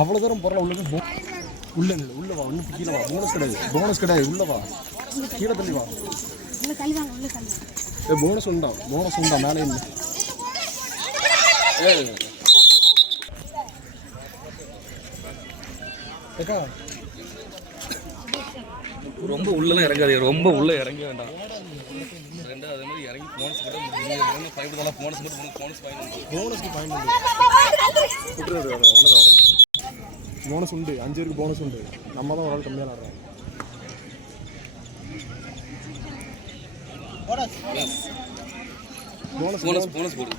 அவ்வளோ தூரம் போகிற உள்ளது போ. உள்ள இல்லை உள்ள வா ஒன்றும் கீழே வா. போனஸ் கிடையாது போனஸ் கிடையாது உள்ள வா. கீழே தள்ளி வா. ஏ போனஸ் உண்டா? போனஸ் உண்டா? மேலே இல்லை ஏக்கா. ரொம்ப உள்ளலாம் இறங்காது ரொம்ப உள்ள இறங்க வேண்டாம். போனஸ் கிட்ட இறங்கி ஃபைவ் தான் போனஸ் மட்டும் போனஸ் உண்டு. போனஸ் அஞ்சு பேருக்கு போனஸ் உண்டு. நம்ம தான் ஒரு ஆள் கம்மியாக ஆடுறோம் போனஸ் போனஸ் போனஸ் போடு.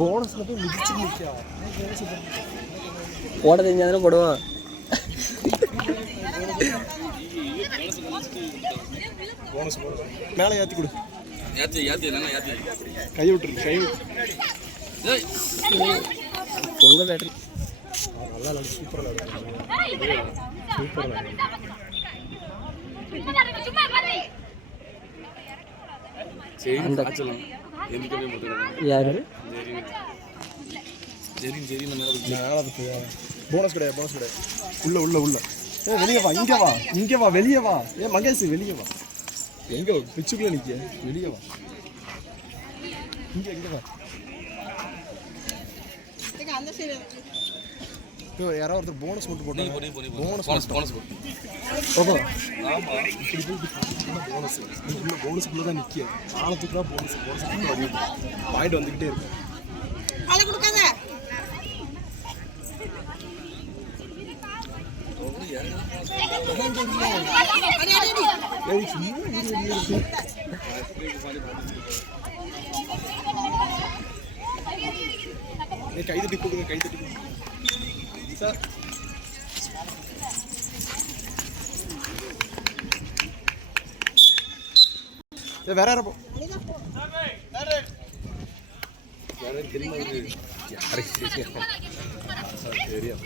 போனஸ்ல போய் மிதிச்சு ஓட தெரிஞ்சாதானே போடுவான். போனஸ் மேலே ஏற்றி கொடு. ஏத்தி ஏத்தி என்னங்க ஏத்தி. கை விட்டுரு கை உங்க பேட்டரி நல்லா விளாடு சூப்பராக சூப்பராக யாரு? போனஸ் கிடையாது போனஸ் கிடையாது. உள்ள உள்ள உள்ள. ஏ வெளியே வா இங்கே வா இங்கே வா வெளியே வா. ஏ மகேஷ் வெளியே வா. எங்கே பிச்சுக்குள்ளே நிற்க வெளியே வா. இங்கே எங்கே வா யாராவது ஒருத்தர் போனஸ் மட்டும் போட்டாங்க. போனி போனஸ் போனஸ் போனஸ் போடு பாப்பா ஆமா. இப்படி போய் போனஸ் உள்ள போனஸுக்குள்ளே தான் நிற்க நாளத்துக்கு தான் போனஸ் போனஸ் பாயிண்ட் வந்துக்கிட்டே இருக்கும் அதை கொடுக்காத ஏய், சும்மா இரு, இரு, இரு. ஏய், கை தட்டி கொடுங்க கை தட்டி கொடுங்க. சார் ஏய், வேற யாரோ போ யாரும் தெரியுமா இது? யாருக்கு தெரியும்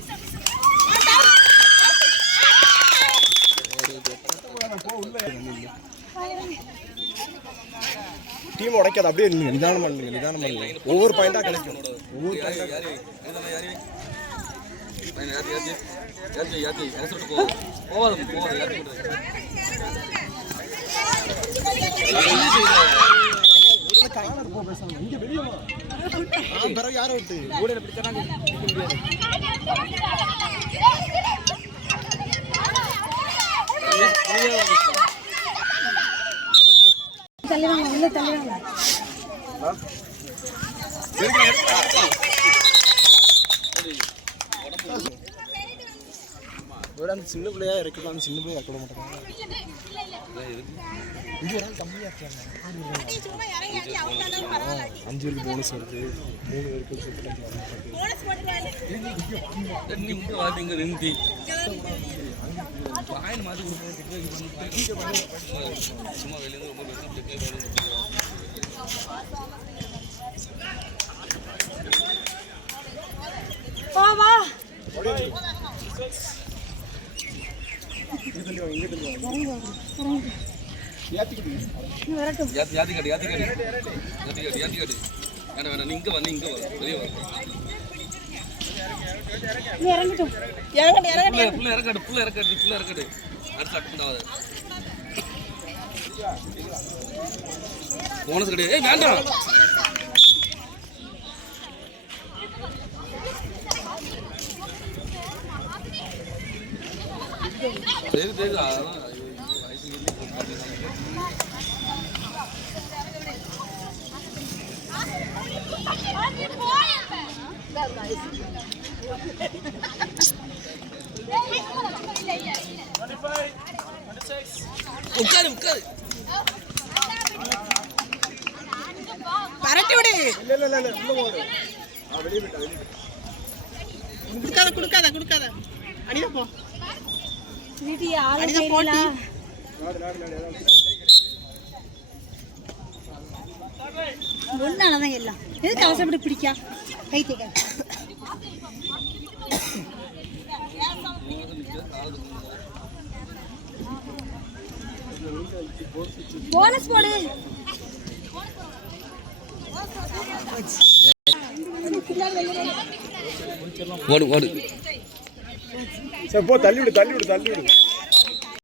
டீம் உடைக்காது அப்படியே நில்லுங்க நிதானமா நில்லுங்க நிதானமா நில்லுங்க. ஒவ்வொரு பாயிண்டா கிடைக்கும். ஒவ்வொரு யாரு யாரு இதுதானே யாரு பையன் யாத்தி யாத்தி யாத்தி யாத்தி என்ன சொல்லிட்டு போ போவாத போவாத யாத்தி போடு காலர் போ பேசாம இங்க வெளிய வா ஆ பிறகு யாரை விட்டு ஓடையில பிடிச்சாங்க தள்ளி அந்த சின்ன பிள்ளையா இருக்கலாம் சின்ன பிள்ளையா இருக்க மாட்டேங்க. அஞ்சு பேருக்கு போனஸ் வருது மூணு பேருக்கு சொல்லிட்டு நீ சும்மா வெளிய ரொம்ப வா வா இங்க தள்ளி வாங்க இங்க தள்ளி வாங்க இறங்கி வாங்க இறங்கி ஏத்திக்கிட்டு நீ வரட்டும் யாத்தி யாத்தி கட்டு யாத்தி கட்டு யாத்தி கட்டு யாத்தி கட்டு வேணாம் வேணாம் நீ வந்து இறங்கட்டும் இறங்கட்டும் இறங்கட்டும் புள்ள இறக்கட்டு புள்ள இறக்கட்டு புள்ள இறக்கட்டு அடுத்து பண்ணாத போனஸ் கிடையாது ஏய் வேண்டாம் தெரியுது தெரியுது உட்காரு உட்காரு. பரட்டி விடு. கொடுக்காத கொடுக்காத கொடுக்காத. அடியா போ. அடிதான் போட்டி. ஒன்னாலதான் எல்லாம். எதுக்கு அவசரப்பட்டு பிடிக்கா? கை தேக்க போனஸ் போடு. ஓடு ஓடு. சரி போ தள்ளி விடு தள்ளி விடு தள்ளி விடு.